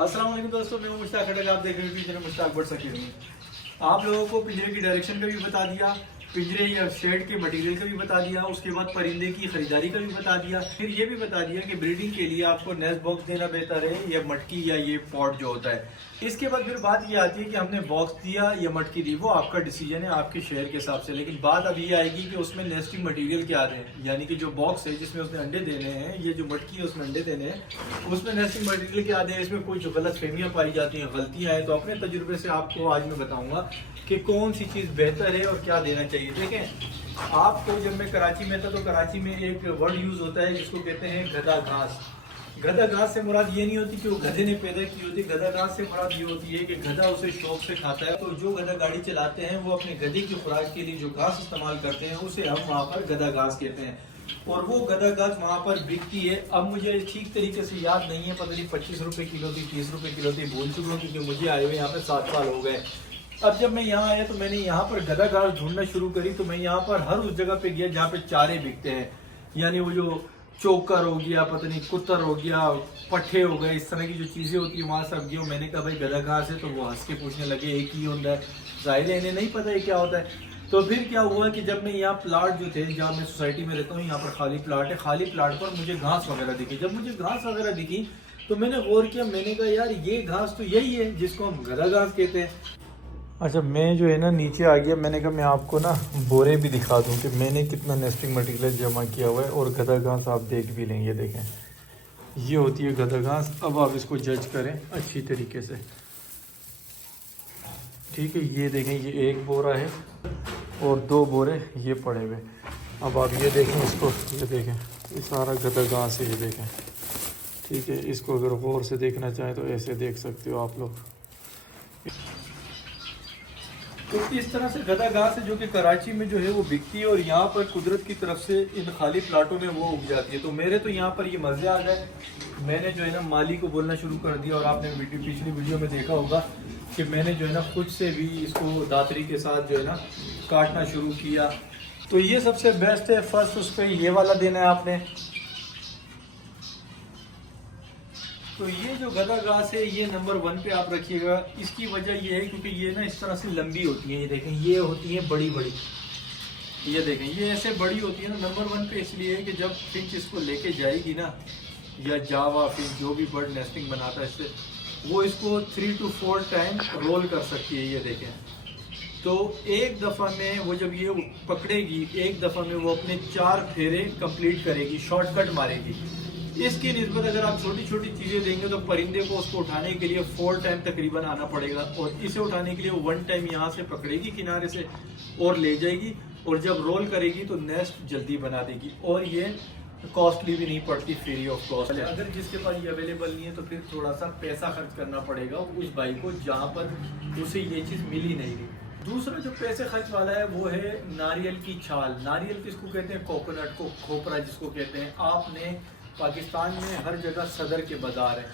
अस्सलाम वालेकुम दोस्तों, मैं हूं मुश्ताक खटक। आप देख रहे हैं पिंजरे मुश्ताक बर्ड्स अकेडमी। आप लोगों को पिंजरे की डायरेक्शन का भी बता दिया, पिंजरे या शेड के मटेरियल का भी बता दिया, उसके बाद परिंदे की खरीदारी का भी बता दिया, फिर ये भी बता दिया कि ब्रीडिंग के लिए आपको नेस्ट बॉक्स देना बेहतर है या मटकी या ये पॉट जो होता है। इसके बाद फिर बात ये आती है कि हमने बॉक्स दिया या मटकी दी, वो आपका डिसीजन है आपके शेयर के हिसाब से। लेकिन बात अब ये आएगी कि उसमें नेस्टिंग मटेरियल क्या दें, यानी कि जो बॉक्स है जिसमें उसने अंडे देने हैं, ये जो मटकी है उसमें अंडे देने हैं, उसमें नेस्टिंग मटेरियल क्या दें। इसमें कुछ गलत फहमियाँ पाई जाती हैं, गलतियाँ हैं, तो अपने तजुर्बे से आपको आज मैं बताऊँगा कि कौन सी चीज़ बेहतर है और क्या देना चाहिए। देखें, आपको जब मैं कराची में था तो कराची में एक वर्ड यूज़ होता है जिसको कहते हैं गधा घास। गधा घास से मुराद ये नहीं होती कि वो गधे ने पैदा की होती, गधा घास से मुराद ये होती है कि गधा उसे शौक से खाता है। तो जो गधा गाड़ी चलाते हैं वो अपने गधे की खुराक के लिए जो घास इस्तेमाल करते हैं उसे हम वहाँ पर गधा घास कहते हैं, और वो गधा घास वहाँ पर बिकती है। अब मुझे ठीक तरीके से याद नहीं है, पता नहीं 25 रुपये किलो थी, 30 रुपये किलो थी, भूल चुका हूँ क्योंकि मुझे आए हुए यहाँ पे 7 साल हो गए। अब जब मैं यहाँ आया तो मैंने यहाँ पर गधा घास ढूंढना शुरू करी, तो मैं यहाँ पर हर उस जगह पे गया जहाँ पे चारे बिकते हैं, यानी वो जो चोकर हो गया, पता नहीं कुत्तर हो गया, पट्ठे हो गए, इस तरह की जो चीज़ें होती है वहाँ सब गया। मैंने कहा भाई गधा घास है, तो वो हंस के पूछने लगे एक ही होता है, जाहिर है इन्हें नहीं पता है क्या होता है। तो फिर क्या हुआ कि जब मैं यहाँ प्लाट जो थे, जहाँ मैं सोसाइटी में रहता हूँ, यहाँ पर खाली प्लाट है, खाली प्लाट पर मुझे घास वगैरह दिखी। जब मुझे घास वगैरह दिखी तो मैंने गौर किया, मैंने कहा यार ये घास तो यही है जिसको हम गधा घास कहते हैं। अच्छा, मैं जो है ना नीचे आ गया, मैंने कहा मैं आपको ना बोरे भी दिखा दूं कि मैंने कितना नेस्टिंग मटेरियल जमा किया हुआ है, और गधा घास आप देख भी लें, ये देखें, ये होती है गधा घास। अब आप इसको जज करें अच्छी तरीके से, ठीक है। ये देखें, ये एक बोरा है और 2 बोरे ये पड़े हुए। अब आप ये देखें इसको, ये देखें, ये सारा गधा घास है, ये देखें, ठीक है। इसको अगर गौर से देखना चाहें तो ऐसे देख सकते हो आप लोग। तो इस तरह से गधा घास है जो कि कराची में जो है वो बिकती है, और यहाँ पर कुदरत की तरफ से इन खाली प्लाटों में वो उग जाती है। तो मेरे तो यहाँ पर ये मज़े आ गए, मैंने जो है ना माली को बोलना शुरू कर दिया, और आपने पिछली वीडियो में देखा होगा कि मैंने जो है ना खुद से भी इसको दातरी के साथ जो है ना काटना शुरू किया। तो ये सबसे बेस्ट है। फर्स्ट उस पर ये वाला देना है आपने। तो ये जो गधा घास है ये नंबर 1 पे आप रखिएगा। इसकी वजह ये है क्योंकि ये ना इस तरह से लंबी होती है, ये देखें, ये होती है बड़ी बड़ी, ये देखें, ये ऐसे बड़ी होती है ना। नंबर 1 पे इसलिए है कि जब फिंच इसको लेके जाएगी ना, या जावा फिंच जो भी बर्ड नेस्टिंग बनाता है इससे, वो इसको 3 to 4 टाइम रोल कर सकती है, ये देखें। तो एक दफ़ा में वो जब ये पकड़ेगी, एक दफ़ा में वो अपने 4 फेरे कंप्लीट करेगी, शॉर्टकट मारेगी। इसकी निस्बत अगर आप छोटी छोटी चीज़ें देंगे तो परिंदे को उसको उठाने के लिए 4 टाइम तकरीबन आना पड़ेगा, और इसे उठाने के लिए वो 1 टाइम यहाँ से पकड़ेगी किनारे से और ले जाएगी, और जब रोल करेगी तो नेस्ट जल्दी बना देगी, और ये कॉस्टली भी नहीं पड़ती, फ्री ऑफ कॉस्ट है। अगर जिसके पास ये अवेलेबल नहीं है तो फिर थोड़ा सा पैसा खर्च करना पड़ेगा उस भाई को जहाँ पर उसे ये चीज़ मिली नहीं रही। दूसरा जो पैसे खर्च वाला है वो है नारियल की छाल। नारियल किसको कहते हैं? कोकोनट को, खोपरा जिसको कहते हैं। आपने पाकिस्तान में हर जगह सदर के बाज़ार हैं,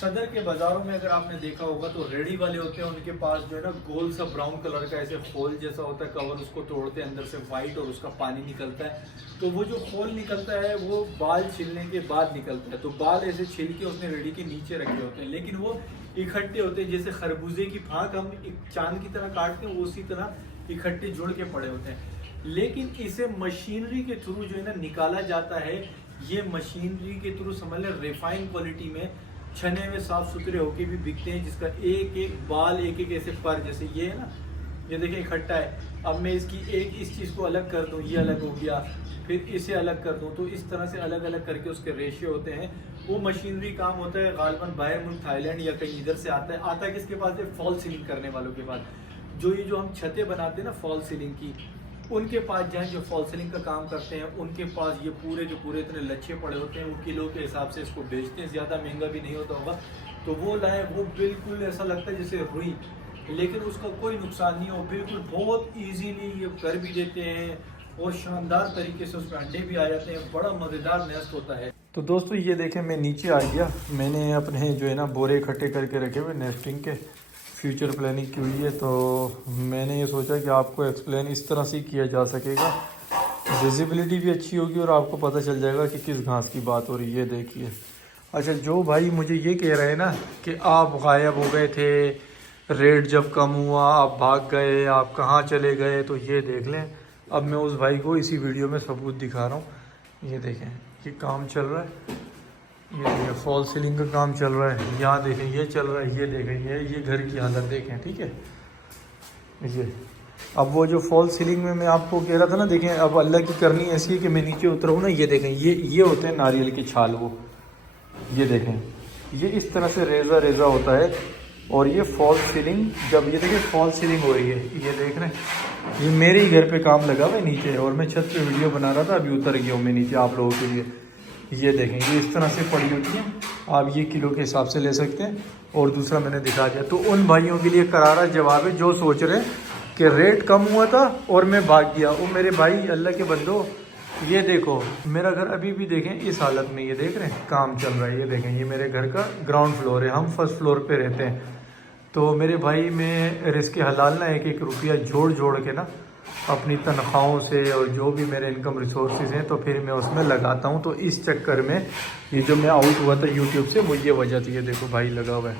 सदर के बाज़ारों में अगर आपने देखा होगा तो रेडी वाले होते हैं, उनके पास जो है ना गोल सा ब्राउन कलर का ऐसे खोल जैसा होता है कवर, उसको तोड़ते हैं, अंदर से वाइट और उसका पानी निकलता है। तो वो जो खोल निकलता है वो बाल छिलने के बाद निकलता है। तो बाल ऐसे छिल के उसने रेडी के नीचे रखे होते हैं, लेकिन वो इकट्ठे होते हैं, जैसे खरबूजे की फाँक हम एक चांद की तरह काटते हैं, उसी तरह इकट्ठे जुड़ के पड़े होते हैं। लेकिन इसे मशीनरी के थ्रू जो है ना निकाला जाता है। ये मशीनरी के थ्रू समझ लें रिफाइन क्वालिटी में छने हुए साफ सुथरे होके भी बिकते हैं, जिसका एक एक बाल, एक एक ऐसे पर, जैसे ये है ना, ये देखिए इकट्ठा है। अब मैं इसकी एक इस चीज़ को अलग कर दूँ, ये अलग हो गया, फिर इसे अलग कर दूँ, तो इस तरह से अलग अलग करके उसके रेशियो होते हैं। वो मशीनरी काम होता है गालिबन बाहर मुल्क, थाईलैंड या कहीं इधर से आता है किसके पास है? फॉल सीलिंग करने वालों के पास। जो ये जो हम छतें बनाते हैं ना फॉल सीलिंग की, उनके पास जाएं, जो फॉल सीलिंग का काम करते हैं उनके पास ये पूरे के पूरे इतने लच्छे पड़े होते हैं, वो किलो के हिसाब से इसको बेचते हैं, ज़्यादा महंगा भी नहीं होता होगा। तो वो लाए, वो बिल्कुल ऐसा लगता है जैसे रुई, लेकिन उसका कोई नुकसान नहीं हो, बिल्कुल बहुत इजीली ये कर भी देते हैं, और शानदार तरीके से उसमें अंडे भी आ जाते हैं, बड़ा मज़ेदार नेस्ट होता है। तो दोस्तों ये देखें, मैं नीचे आ गया, मैंने अपने जो है ना बोरे इकट्ठे करके रखे हुए नेस्टिंग के, फ्यूचर प्लानिंग की हुई है। तो मैंने ये सोचा कि आपको एक्सप्लेन इस तरह से किया जा सकेगा, विजिबिलिटी भी अच्छी होगी और आपको पता चल जाएगा कि किस घास की बात हो रही है। देखिए, अच्छा, जो भाई मुझे ये कह रहे हैं ना कि आप गायब हो गए थे, रेट जब कम हुआ आप भाग गए, आप कहाँ चले गए, तो ये देख लें। अब मैं उस भाई को इसी वीडियो में सबूत दिखा रहा हूँ। ये देखें, ये काम चल रहा है, ये फॉल सीलिंग का काम चल रहा है, यहाँ देखें ये चल रहा है, ये देखें ये घर की हालत देखें, ठीक है। ये अब वो जो फॉल सीलिंग में मैं आपको कह रहा था ना, देखें अब अल्लाह की करनी ऐसी है कि मैं नीचे उतरा हूँ ना, ये देखें ये होते हैं नारियल के छाल, वो ये देखें, ये इस तरह से रेज़ा रेज़ा होता है। और ये फॉल सीलिंग, जब ये देखें फॉल सीलिंग हो रही है, ये देख रहे हैं, ये मेरे ही घर पे काम लगा हुआ है नीचे, और मैं छत पे वीडियो बना रहा था, अभी उतर गया हूँ मैं नीचे आप लोगों के लिए। ये देखें, ये इस तरह से पड़ी होती है, आप ये किलो के हिसाब से ले सकते हैं। और दूसरा मैंने दिखा दिया। तो उन भाइयों के लिए करारा जवाब है जो सोच रहे हैं कि रेट कम हुआ था और मैं भाग गया। वो मेरे भाई अल्लाह के बंदो, ये देखो मेरा घर अभी भी देखें इस हालत में, ये देख रहे हैं काम चल रहा है। ये देखें, ये मेरे घर का ग्राउंड फ्लोर है, हम फर्स्ट फ्लोर पे रहते हैं। तो मेरे भाई मैं रिस्क हलाल ना एक रुपया जोड़ के ना अपनी तनख्वाहों से और जो भी मेरे इनकम रिसोर्सेज हैं, तो फिर मैं उसमें लगाता हूँ। तो इस चक्कर में ये जो मैं आउट हुआ था यूट्यूब से, वो ये वजह थी। ये देखो भाई लगा हुआ है,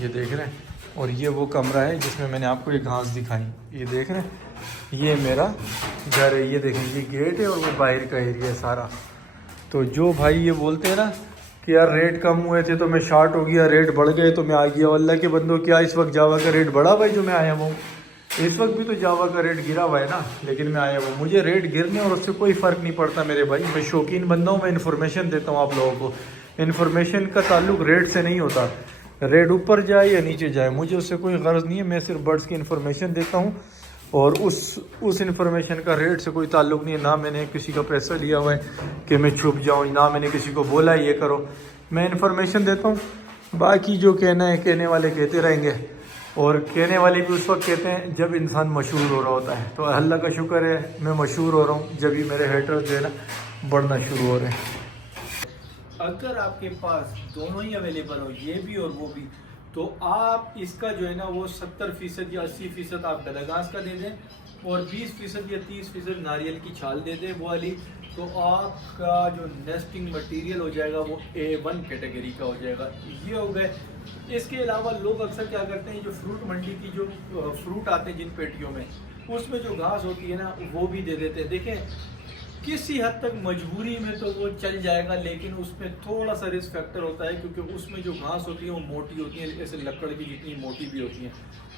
ये देख रहे हैं। और ये वो कमरा है जिसमें मैंने आपको ये घास दिखाई, ये देख रहे हैं, ये मेरा घर है। ये देखें, ये गेट है और वो बाहर का एरिया है सारा। तो जो भाई ये बोलते हैं ना कि यार रेट कम हुए थे तो मैं शॉर्ट हो गया, रेट बढ़ गए तो मैं आ गया, अल्लाह के बंदो क्या इस वक्त जावा का रेट बढ़ा भाई जो मैं आया हूँ? इस वक्त भी तो जावा का रेट गिरा हुआ है ना, लेकिन मैं आया हूँ। मुझे रेट गिरने और उससे कोई फ़र्क नहीं पड़ता मेरे भाई। मैं शौकीन बंदा हूँ, मैं इन्फॉर्मेशन देता हूँ आप लोगों को। इन्फॉर्मेशन का ताल्लुक रेट से नहीं होता, रेट ऊपर जाए या नीचे जाए मुझे उससे कोई गर्ज नहीं है। मैं सिर्फ बर्ड्स की इन्फॉर्मेशन देता हूँ, और उस इन्फॉर्मेशन का रेट से कोई ताल्लुक नहीं है। ना मैंने किसी का पैसा लिया हुआ है कि मैं छुप जाऊँ, ना मैंने किसी को बोला ये करो। मैं इन्फॉर्मेशन देता हूँ, बाकी जो कहना है कहने वाले कहते रहेंगे। और कहने वाले भी उस वक्त कहते हैं जब इंसान मशहूर हो रहा होता है। तो अल्लाह का शुक्र है मैं मशहूर हो रहा हूँ, जब भी मेरे हेटर्स जो है ना बढ़ना शुरू हो रहे हैं। अगर आपके पास दोनों ही अवेलेबल हो, ये भी और वो भी, तो आप इसका जो है ना वो 70% या 80% आप गदाघास का दे दें और 20% या 30% नारियल की छाल दे दें वो वाली। तो आपका जो नेस्टिंग मटेरियल हो जाएगा वो A1 कैटेगरी का हो जाएगा। ये हो गए। इसके अलावा लोग अक्सर क्या करते हैं, जो फ्रूट मंडी की जो फ्रूट आते हैं जिन पेटियों में, उसमें जो घास होती है ना वो भी दे देते हैं। देखें किसी हद तक मजबूरी में तो वो चल जाएगा, लेकिन उसमें थोड़ा सा रिस्क फैक्टर होता है, क्योंकि उसमें जो घास होती है वो मोटी होती है, ऐसे लकड़ की जितनी मोटी भी होती है।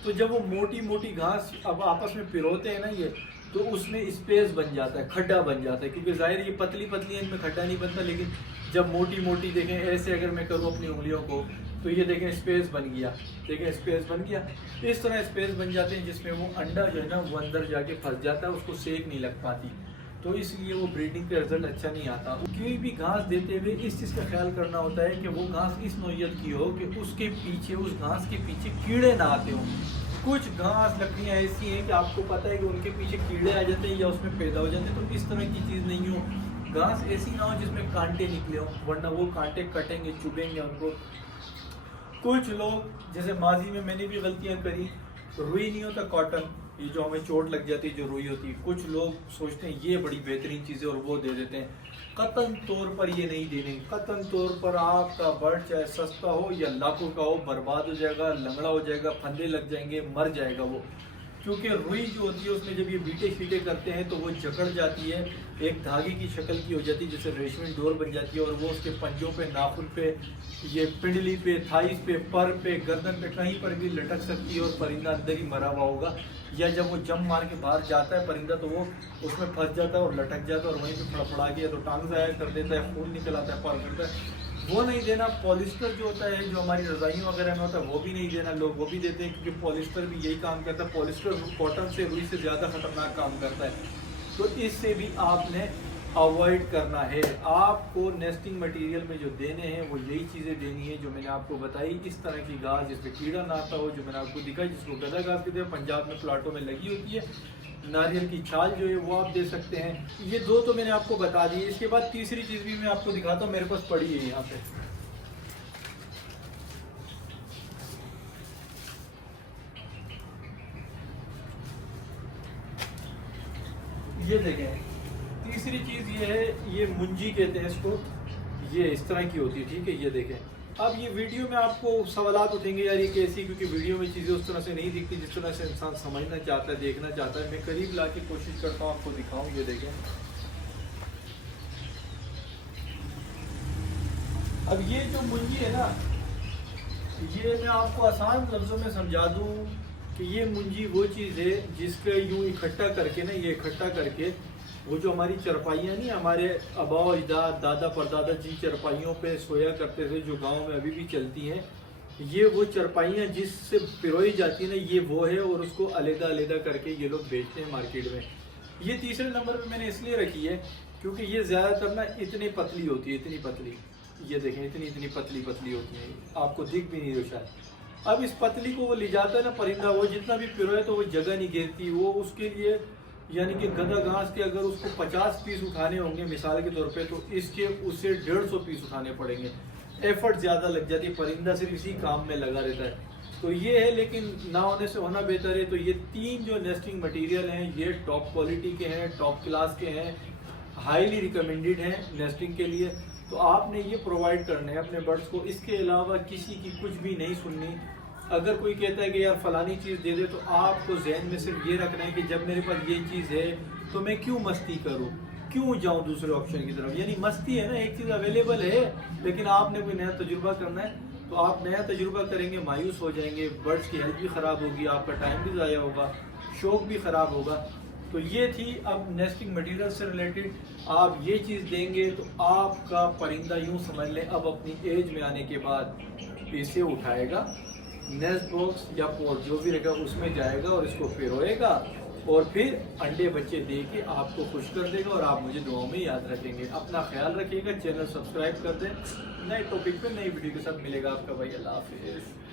तो जब वो मोटी मोटी घास अब आपस में पिरोते हैं ना ये, तो उसमें स्पेस बन जाता है, खड्डा बन जाता है। क्योंकि जाहिर ये पतली पतली है, इनमें खड्डा नहीं बनता। लेकिन जब मोटी मोटी देखें ऐसे अगर मैं करूँ अपनी उंगलियों को, तो ये देखें स्पेस बन गया, देखें स्पेस बन गया। इस तरह स्पेस बन जाते हैं जिसमें वो अंडा जो है ना वो अंदर जाके फंस जाता है, उसको सेक नहीं लग पाती। तो इसलिए वो ब्रीडिंग का रिजल्ट अच्छा नहीं आता। कोई भी घास देते हुए इस चीज़ का ख्याल करना होता है कि वो घास इस नौइयत की हो कि उसके पीछे, उस घास के पीछे कीड़े ना आते हों। कुछ घास लकड़ियाँ ऐसी हैं कि आपको पता है कि उनके पीछे कीड़े आ जाते हैं या उसमें पैदा हो जाते हैं। तो इस तरह की चीज़ नहीं हो। घास ऐसी ना हो जिसमें कांटे निकले हों, वरना वो कांटे कटेंगे, चुभेंगे उनको। कुछ लोग, जैसे माजी में मैंने भी गलतियाँ करी, रुई नहीं होता कॉटन, ये जो हमें चोट लग जाती है जो रुई होती है, कुछ लोग सोचते हैं ये बड़ी बेहतरीन चीज़ है और वो दे देते हैं। कतन तौर पर ये नहीं देने। कतन तौर पर आपका बर्ड चाहे सस्ता हो या लाखों का हो, बर्बाद हो जाएगा, लंगड़ा हो जाएगा, फंदे लग जाएंगे, मर जाएगा वो। क्योंकि रुई जो होती है उसमें जब ये बीटे शीटे करते हैं तो वो जकड़ जाती है, एक धागे की शक्ल की हो जाती है, जैसे रेशमी डोर बन जाती है। और वो उसके पंजों पे, नाखून पे, ये पिंडली पे, थाइस पे, पर पे, गर्दन पे, कहीं पर भी लटक सकती है और परिंदा अंदर ही मरा हुआ होगा। या जब वो जम मार के बाहर जाता है परिंदा, तो वो उसमें फंस जाता है और लटक जाता है और वहीं पे फड़फड़ा के तो टांग ज़ाया कर देता है, खून निकल आता है, पार करता है। वो नहीं देना। पॉलिस्टर जो होता है, जो हमारी रज़ाइयों वगैरह में होता है, वो भी नहीं देना। लोग वो भी देते हैं क्योंकि पॉलिस्टर भी यही काम करता है। पॉलिस्टर कॉटन से, रुई से ज़्यादा ख़तरनाक काम करता है। तो इससे भी आपने अवॉइड करना है। आपको नेस्टिंग मटेरियल में जो देने हैं वो यही चीज़ें देनी है जो मैंने आपको बताई। इस तरह की घास जिसमें कीड़ा ना आता हो, जो मैंने आपको दिखाई, जिसको गदा घास कहते हैं, पंजाब में प्लाटों में लगी होती है। नारियल की छाल जो है वो आप दे सकते हैं। ये दो तो मैंने आपको बता दी। इसके बाद तीसरी चीज़ भी मैं आपको दिखाता हूँ, मेरे पास पड़ी है यहाँ पे। ये देखें, तीसरी चीज़ ये है, ये मुंजी कहते हैं इसको। ये इस तरह की होती है, ठीक है। ये देखें, अब ये वीडियो में आपको सवालात उठेंगे यार ये कैसी, क्योंकि वीडियो में चीज़ें उस तरह से नहीं दिखती जिस तरह से इंसान समझना चाहता है, देखना चाहता है। मैं करीब ला के कोशिश करता हूँ आपको दिखाऊँ। ये देखें, अब ये जो मुंजी है ना, ये मैं आपको आसान लफ्ज़ों में समझा दूँ कि ये मुंजी वो चीज़ है जिसके यूँ इकट्ठा करके ना, ये इकट्ठा करके वो जो हमारी चरपाइयाँ नहीं, हमारे आबा अजदाद दादा परदादा जिन चरपाइयों पे सोया करते थे, जो गांव में अभी भी चलती हैं, ये वो चरपाइयाँ जिससे पिरोई जाती है ना, ये वो है। और उसको अलग अलग करके ये लोग बेचते हैं मार्केट में। ये तीसरे नंबर पे मैंने इसलिए रखी है क्योंकि ये ज़्यादातर ना इतनी पतली होती है, इतनी पतली। ये देखें, इतनी इतनी पतली पतली होती है, आपको दिख भी नहीं रहा शायद। अब इस पतली को वो ले जाता है ना परिंदा, वो जितना भी पिरोए तो वो जगह नहीं घेरती। वो उसके लिए यानी कि गदा घास के अगर उसको 50 पीस उठाने होंगे मिसाल के तौर पे, तो इसके उसे 150 पीस उठाने पड़ेंगे। एफर्ट ज़्यादा लग जाती है, परिंदा सिर्फ इसी काम में लगा रहता है। तो ये है, लेकिन ना होने से होना बेहतर है। तो ये 3 जो नेस्टिंग मटेरियल हैं ये टॉप क्वालिटी के हैं, टॉप क्लास के हैं, हाईली रिकमेंडेड हैं नेस्टिंग के लिए। तो आपने ये प्रोवाइड करने हैं अपने बर्ड्स को। इसके अलावा किसी की कुछ भी नहीं सुननी। अगर कोई कहता है कि यार फलानी चीज़ दे दे, तो आपको जहन में सिर्फ ये रखना है कि जब मेरे पास ये चीज़ है तो मैं क्यों मस्ती करूं, क्यों जाऊं दूसरे ऑप्शन की तरफ। यानी मस्ती है ना, एक चीज़ अवेलेबल है लेकिन आपने कोई नया तजुर्बा करना है, तो आप नया तजुर्बा करेंगे, मायूस हो जाएंगे, बर्ड्स की हेल्थ भी ख़राब होगी, आपका टाइम भी ज़ाया होगा, शौक भी ख़राब होगा। तो ये थी अब नेस्टिंग मटेरियल से रिलेटेड। आप ये चीज़ देंगे तो आपका परिंदा यूँ समझ लें अब अपनी एज में आने के बाद इसे उठाएगा, नेस्ट बॉक्स या पोर्ट जो भी रहेगा उसमें जाएगा और इसको पिरोएगा और फिर अंडे बच्चे दे के आपको खुश कर देगा और आप मुझे दुआओं में याद रखेंगे। अपना ख्याल रखिएगा, चैनल सब्सक्राइब कर दें। नए टॉपिक पे नई वीडियो के साथ मिलेगा आपका भाई। अल्लाह हाफिज़।